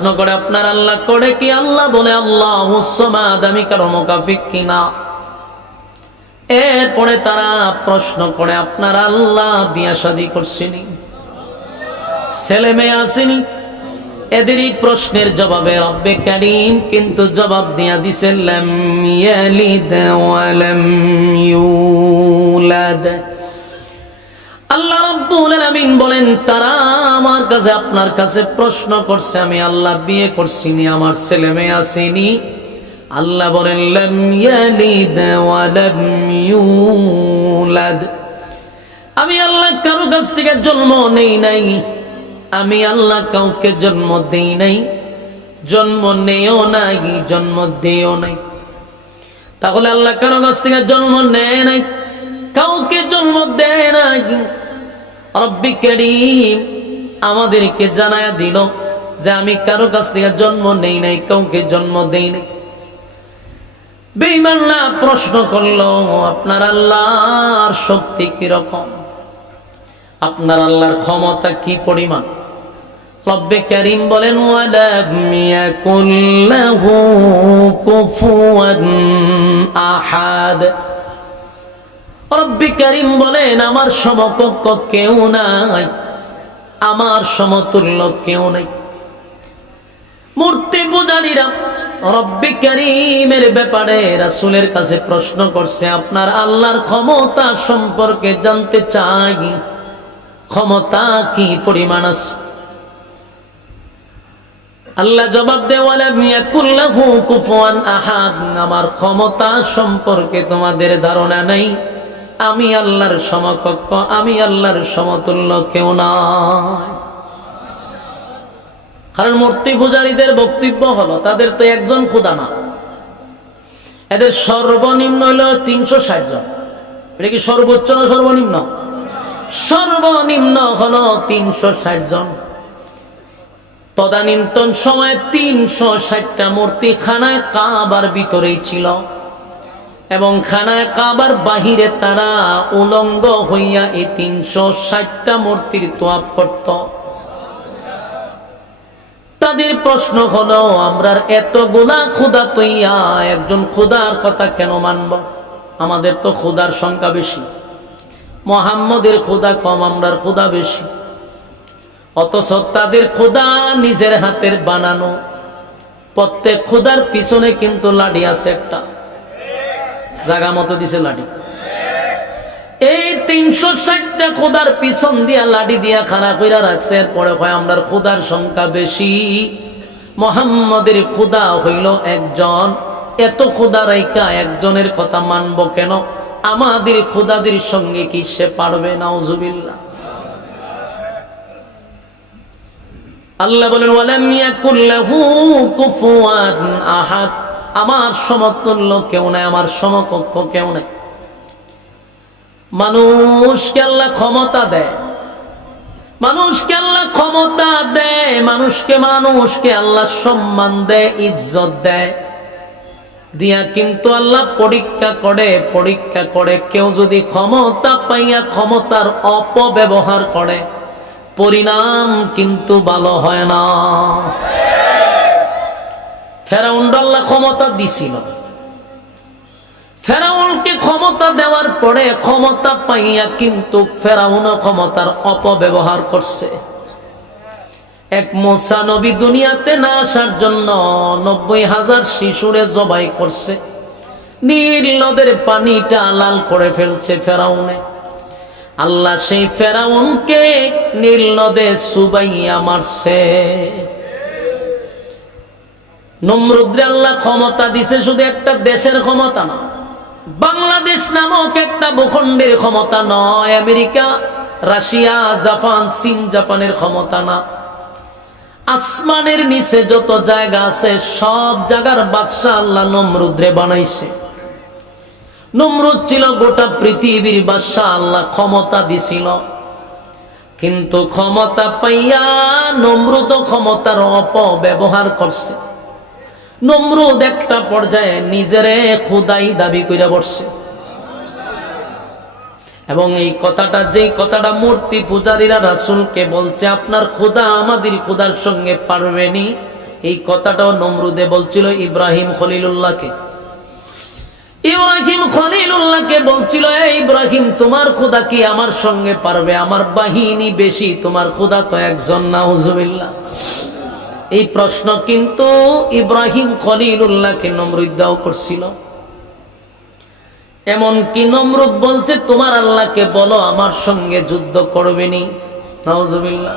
প্রশ্ন করে আপনার আল্লাহ করে কি? আল্লাহ বলে আল্লাহুস সামাদ, আমি কারো মুকাফিক কিনা। এরপরে তারা প্রশ্ন করে আপনার আল্লাহ বিয়া শাদী করছেনি, ছেলে মেয়ে আসেনি? এদেরই প্রশ্নের জবাবে রব্বে কারীম কিন্তু জবাব দিয়া দিছেন লাম ইয়ালিদ ওয়া লাম ইউলাদ। আল্লাহ রাব্বুল আলামিন বলেন তারা আমার কাছে আপনার কাছে প্রশ্ন করছে, আমি আল্লাহ বিয়ে করছিনি, আমার ছেলে মেয়ে আসেনি। আল্লাহ বলেন লাম ইয়ালিদ ওয়া লাম ইউলাদ, আমি আল্লাহ কারো কাছ থেকে জন্ম নেই নাই, আমি আল্লাহ কাউকে জন্ম দেই নাই, জন্ম নেও নাই, জন্ম দেও নাই। তাহলে আল্লাহ কারো কাছ থেকে জন্ম নেয় নাই, কাউকে জন্ম দেয় নাই। রব্বি কারীম আমাদেরকে জানায়া দিল যে আমি কারো কাছ থেকে জন্ম নেই নাই, কাউকে জন্ম দেই নাই। বেঈমানরা প্রশ্ন করলো আপনার আল্লাহর শক্তি কি রকম, আপনার আল্লাহর ক্ষমতা কি পরিমাণ? রব্বে কারীম বলেন ওয়ালাম ইয়াকুল লাহু কুফুয়ান আহাদ। রব্বে কারীম বলেন আমার সমকক্ষ কেউ নাই, আমার সমতুল্য কেউ নাই। মূর্তি পূজারীরা রব্বে কারীমের ব্যাপারে রাসূলের কাছে প্রশ্ন করছে, আপনার আল্লাহর ক্ষমতা সম্পর্কে জানতে চাই, ক্ষমতা কি পরিমাণ আছে? আল্লাহ জবাব দেয় ওয়ালাম ইয়াকুল লাহু কুফুয়ান আহাদ, আমার ক্ষমতা সম্পর্কে তোমাদের ধারণা নাই, আমি আল্লাহর সমকক্ষ, আমি আল্লাহর সমতুল্য কেউ নাই। কারণ মূর্তি পূজারীদের বক্তব্য হলো তাদের তো একজন খোদা না, এদের সর্বনিম্ন হলো 360 জন। এটা কি সর্বোচ্চ না সর্বনিম্ন? সর্বনিম্ন হলো 360 জন। তদানীন্তন সময়ে 360টা মূর্তি খানায় কাবার ভিতরেই ছিল এবং খানায় কাবার বাহিরে তারা উলঙ্গ হইয়া এই 360টা মূর্তির তোয়াফ করত। তাদের প্রশ্ন হলো আমরা এতগুলা খোদা তৈয়া একজন খোদার কথা কেন মানব? আমাদের তো খোদার সংখ্যা বেশি, মুহাম্মদের খোদা কম, আমরার খোদা বেশি। অথচ তাদের খোদা নিজের হাতের বানানো, প্রত্যেক খোদার পিছনে কিন্তু লাঠি আছে, একটা জায়গা মতো দিছে লাঠি। এই 360টা খোদার পিছন দিয়া লাঠি দিয়া খাড়া কইরা রাখছে। পরে কয় আমরার খোদার সংখ্যা বেশি, মুহাম্মদের খোদা হইল একজন, এত খোদা রাইকা একজনের কথা মানব কেন? আমাদের খোদাদের সঙ্গে কি সে পারবে? নাউজুবিল্লাহ। আল্লাহ বলেন ওয়ালাম ইয়াকুল লাহু কুফুয়ান আহাদ, আমার সমতুল্য কেউ নাই, আমার সমকক্ষ কেউ নাই। মানুষকে আল্লাহ ক্ষমতা দেয়, মানুষকে আল্লাহ ক্ষমতা দেয়, মানুষকে আল্লাহ সম্মান দেয়, ইজ্জত দেয়, দিয়া কিন্তু আল্লাহ পরীক্ষা করে কেউ যদি ক্ষমতা পাইয়া ক্ষমতার অপব্যবহার করে পরিণাম কিন্তু ভালো হয় না। ফেরাউনকে আল্লাহ ক্ষমতা দিছিল, ফেরাউনকে ক্ষমতা দেওয়ার পরে ক্ষমতা পাইয়া কিন্তু ফেরাউন ক্ষমতার অপব্যবহার করছে। এক মুসা নবী দুনিয়াতে না আসার জন্য 90,000 শিশুরে জবাই করছে, নীল নদের পানিটা লাল করে ফেলছে ফেরাউনে। আল্লাহ সেই ফেরাউনকে নীল নদে চুবাইয়া মারছে। নমরুদরে আল্লাহ ক্ষমতা দিছে শুধু একটা দেশের ক্ষমতা না, বাংলাদেশ নামক একটা ভূখণ্ডের ক্ষমতা নয়, আমেরিকা, রাশিয়া, জাপান, চীন, জাপানের ক্ষমতা না। আসমানের নিচে যত জায়গা আছে সব জায়গার বাদশা আল্লাহ নমরুদরে বানাইছে। নমরুদ ছিল গোটা পৃথিবীর বাদশা, আল্লাহ ক্ষমতা দিছিল। কিন্তু ক্ষমতা পাইয়া নমরুদ ক্ষমতার অপব্যবহার করছে। নমরুদ একটা পর্যায়ে নিজেরে খোদাই দাবি কইরা বসছে। এবং এই কথাটা, যেই কথাটা মূর্তি পূজারীরা রাসূলকে বলছে আপনার খোদা আমাদের খোদার সঙ্গে পারবেনি, এই কথাটাও নমরুদে বলছিল ইব্রাহিম খলিলুল্লাহকে। ইব্রাহিম খলিলুল্লাহকে বলছিল, এই ইব্রাহিম তোমার খোদা কি আমার সঙ্গে পারবে? আমার বাহিনী বেশি, তোমার খোদা তো একজন। নাউজুবিল্লাহ। এই প্রশ্ন কিন্তু ইব্রাহিম খলিলুল্লাহকে নমরুদ দাও করছিল। এমন কি নমরুদ বলছে, তোমার আল্লাহকে বলো আমার সঙ্গে যুদ্ধ করবেনি। নাউজুবিল্লাহ।